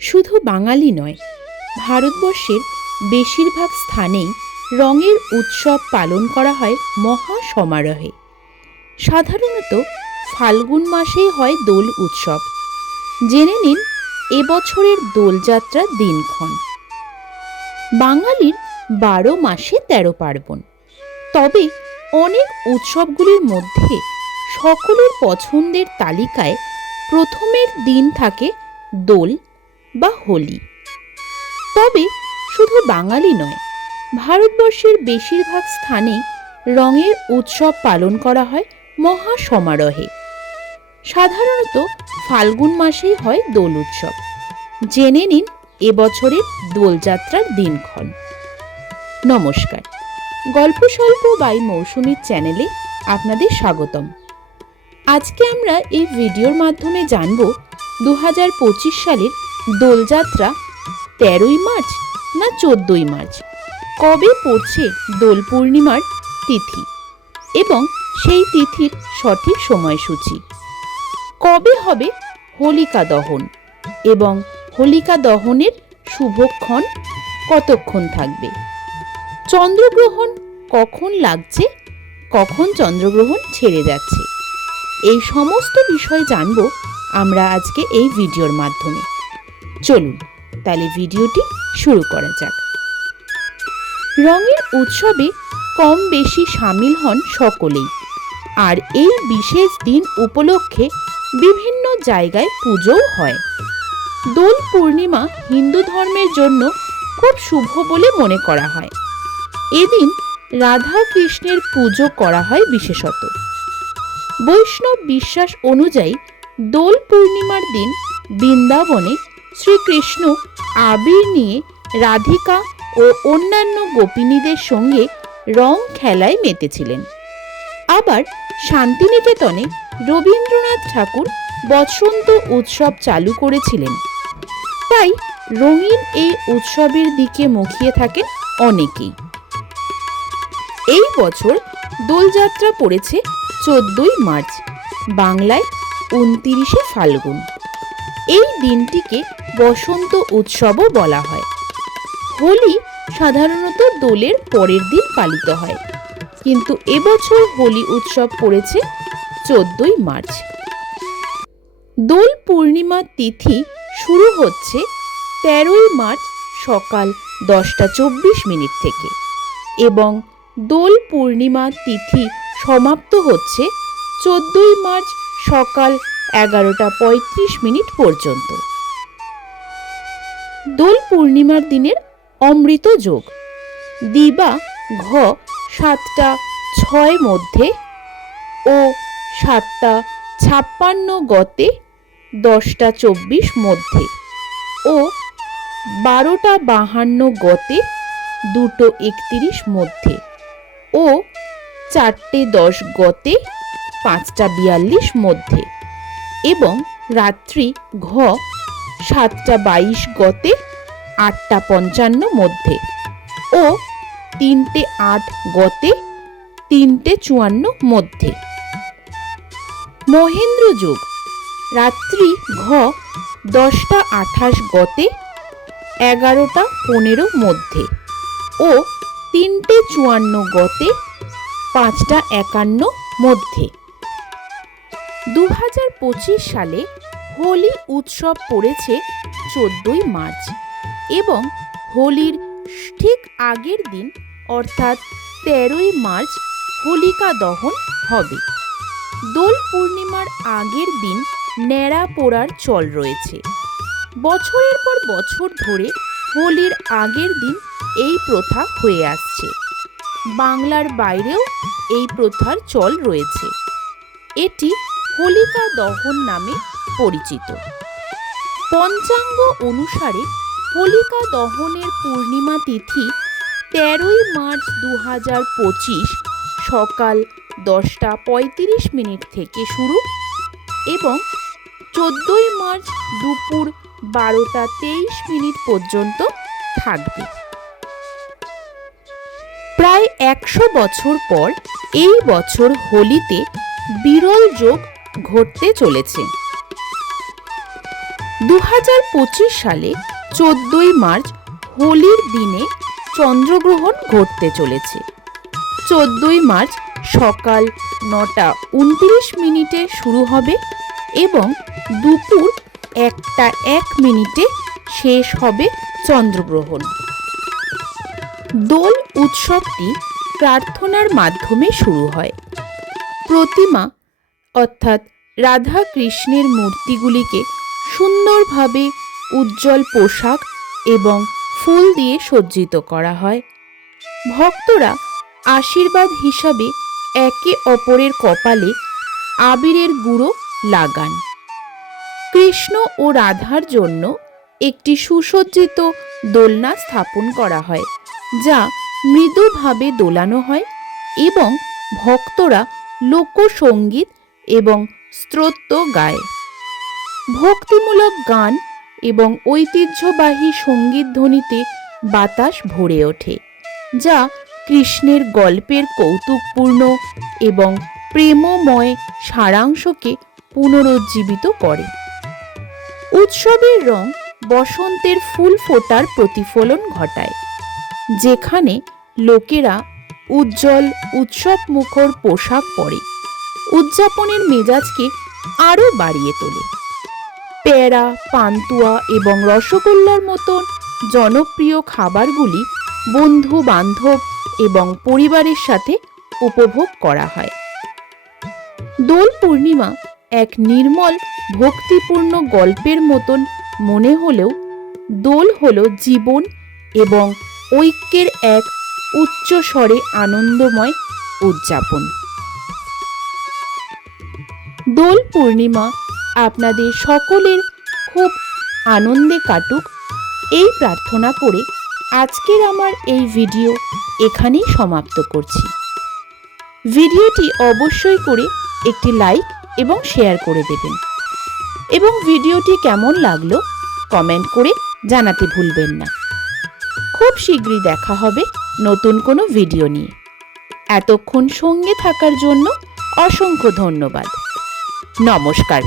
শুধু বাঙালি নয়, ভারতবর্ষের বেশিরভাগ স্থানেই রঙের উৎসব পালন করা হয় মহা সমারোহে সাধারণত ফাল্গুন মাসেই হয় দোল উৎসব। জেনে নিন এবছরের দোলযাত্রার দিনক্ষণ। বাঙালির বারো মাসে তেরো পার্বণ। তবে অনেক উৎসবগুলির মধ্যে সকলের পছন্দের তালিকায় প্রথমের দিন থাকে দোল বা হোলি। তবে শুধু বাঙালি নয়, ভারতবর্ষের বেশিরভাগ স্থানে রঙের উৎসব পালন করা হয় মহা সমারোহে সাধারণত ফাল্গুন মাসেই হয় দোল উৎসব। জেনে নিন এবছরের দোলযাত্রার দিনক্ষণ। নমস্কার। গল্প স্বল্প বাই মৌসুমীর চ্যানেলে আপনাদের স্বাগতম। আজকে আমরা এই ভিডিওর মাধ্যমে জানব দু হাজার পঁচিশ সালের দোলযাত্রা তেরোই মার্চ না চোদ্দই মার্চ? কবে পড়ছে দোল পূর্ণিমার তিথি এবং সেই তিথির সঠিক সময়সূচি? কবে হবে হোলিকা দহন এবং হোলিকা দহনের শুভক্ষণ কতক্ষণ থাকবে? চন্দ্রগ্রহণ কখন লাগছে? কখন চন্দ্রগ্রহণ ছেড়ে যাচ্ছে? এই সমস্ত বিষয় জানব আমরা আজকে এই ভিডিওর মাধ্যমে। চলুন, তাহলে ভিডিওটি শুরু করা যাক। রঙের উৎসবে কম বেশি সামিল হন সকলেই, আর এই বিশেষ দিন উপলক্ষে বিভিন্ন জায়গায় পুজোও হয়। দোল পূর্ণিমা হিন্দু ধর্মের জন্য খুব শুভ বলে মনে করা হয়। এদিন রাধা কৃষ্ণের পুজো করা হয় বিশেষত। বৈষ্ণব বিশ্বাস অনুযায়ী দোল পূর্ণিমার দিন বৃন্দাবনে শ্রীকৃষ্ণ, আবির নিয়ে রাধিকা ও অন্যান্য গোপিনীদের সঙ্গে রং খেলায় মেতেছিলেন। আবার শান্তিনিকেতনে রবীন্দ্রনাথ ঠাকুর বসন্ত উৎসব চালু করেছিলেন। তাই রঙিন এই উৎসবের দিকে মুখিয়ে থাকেন অনেকেই। এই বছর দোলযাত্রা পড়েছে চোদ্দই মার্চ, বাংলায় উনতিরিশে ফাল্গুন। এই দিনটিকে বসন্ত উৎসবও বলা হয়। হোলি সাধারণত দোলের পরের দিন পালিত হয়। কিন্তু এবছর হোলি উৎসব পড়েছে চোদ্দই মার্চ। দোল পূর্ণিমা তিথি শুরু হচ্ছে তেরোই মার্চ সকাল দশটা চব্বিশ মিনিট থেকে এবং দোল পূর্ণিমা তিথি সমাপ্ত হচ্ছে চোদ্দই মার্চ সকাল এগারোটা পঁয়ত্রিশ মিনিট পর্যন্ত। দোল পূর্ণিমার দিনের অমৃত যোগ। দিবা ঘ সাতটা ছয় মধ্যে ও সাতটা ছাপ্পান্ন গতে দশটা চব্বিশ মধ্যে ও বারোটা বাহান্ন গতে দুটো একত্রিশ মধ্যে ও চারটে দশ গতে পাঁচটা বিয়াল্লিশ মধ্যে এবং রাত্রি ঘ সাতটা বাইশ গতে, আটটা পঞ্চান্ন মধ্যে ও তিনটে আট গতে, তিনটে চুয়ান্ন মধ্যে। মহেন্দ্র যোগ, রাত্রি ঘ, দশটা আঠাশ গতে, এগারোটা পনেরো মধ্যে ও তিনটে চুয়ান্ন গতে, পাঁচটা একান্ন মধ্যে। দু সালে হোলি উৎসব পড়েছে চোদ্দই মার্চ এবং হোলির ঠিক আগের দিন, অর্থাৎ তেরোই মার্চ, হোলিকা দহন হবে। দোল পূর্ণিমার আগের দিন ন্যাড়া পোড়ার চল রয়েছে। বছরের পর বছর ধরে হোলির আগের দিন এই প্রথা হয়ে আসছে। বাংলার বাইরেও এই প্রথার চল রয়েছে। এটি হোলিকা দহন নামে পরিচিত। পঞ্চাঙ্গ অনুসারে হোলিকা দহনের পূর্ণিমা তিথি তেরোই মার্চ দু হাজার পঁচিশ সকাল দশটা পঁয়ত্রিশ মিনিট থেকে শুরু এবং চোদ্দোই মার্চ দুপুর বারোটা তেইশ মিনিট পর্যন্ত থাকবে। প্রায় একশো বছর পর এই বছর হোলিতে বিরল যোগ ঘটতে চলেছে। দু হাজার পঁচিশ সালে চোদ্দই মার্চ হোলির দিনে চন্দ্রগ্রহণ ঘটতে চলেছে। চোদ্দই মার্চ সকাল নটা উনত্রিশ মিনিটে শুরু হবে এবং দুপুর একটা এক মিনিটে শেষ হবে চন্দ্রগ্রহণ। দোল উৎসবটি প্রার্থনার মাধ্যমে শুরু হয়। প্রতিমা অর্থাৎ রাধা কৃষ্ণের মূর্তিগুলিকে সুন্দরভাবে উজ্জ্বল পোশাক এবং ফুল দিয়ে সজ্জিত করা হয়। ভক্তরা আশীর্বাদ হিসাবে একে অপরের কপালে আবিরের গুঁড়ো লাগান। কৃষ্ণ ও রাধার জন্য একটি সুসজ্জিত দোলনা স্থাপন করা হয়, যা মৃদুভাবে দোলানো হয় এবং ভক্তরা লোকসঙ্গীত এবং স্তোত্র গায়। ভক্তিমূলক গান এবং ঐতিহ্যবাহী সংগীত ধ্বনিতে বাতাস ভরে ওঠে, যা কৃষ্ণের গল্পের কৌতুকপূর্ণ এবং প্রেমময় সারাংশকে পুনরুজ্জীবিত করে। উৎসবের রং বসন্তের ফুল ফোটার প্রতিফলন ঘটায়, যেখানে লোকেরা উজ্জ্বল উৎসব মুখর পোশাক পরে, উদযাপনের মেজাজকে আরও বাড়িয়ে তোলে। পেয়ারা, পান্তুয়া এবং রসগোল্লার মতন জনপ্রিয় খাবারগুলি বন্ধু বান্ধব এবং পরিবারের সাথে উপভোগ করা হয়। দোল পূর্ণিমা এক নির্মল, ভক্তিপূর্ণ গল্পের মতন মনে হলেও দোল হল জীবন এবং ঐক্যের এক উচ্চ স্বরে আনন্দময় উদযাপন। দোল পূর্ণিমা আপনাদের সকলের খুব আনন্দে কাটুক। এই প্রার্থনা করে আজকের আমার এই ভিডিও এখানেই সমাপ্ত করছি। ভিডিওটি অবশ্যই করে একটি লাইক এবং শেয়ার করে দেবেন। এবং ভিডিওটি কেমন লাগল কমেন্ট করে জানাতে ভুলবেন না। খুব শীঘ্রই দেখা হবে নতুন কোনো ভিডিও নিয়ে। এতক্ষণ সঙ্গে থাকার জন্য অসংখ্য ধন্যবাদ। নমস্কার।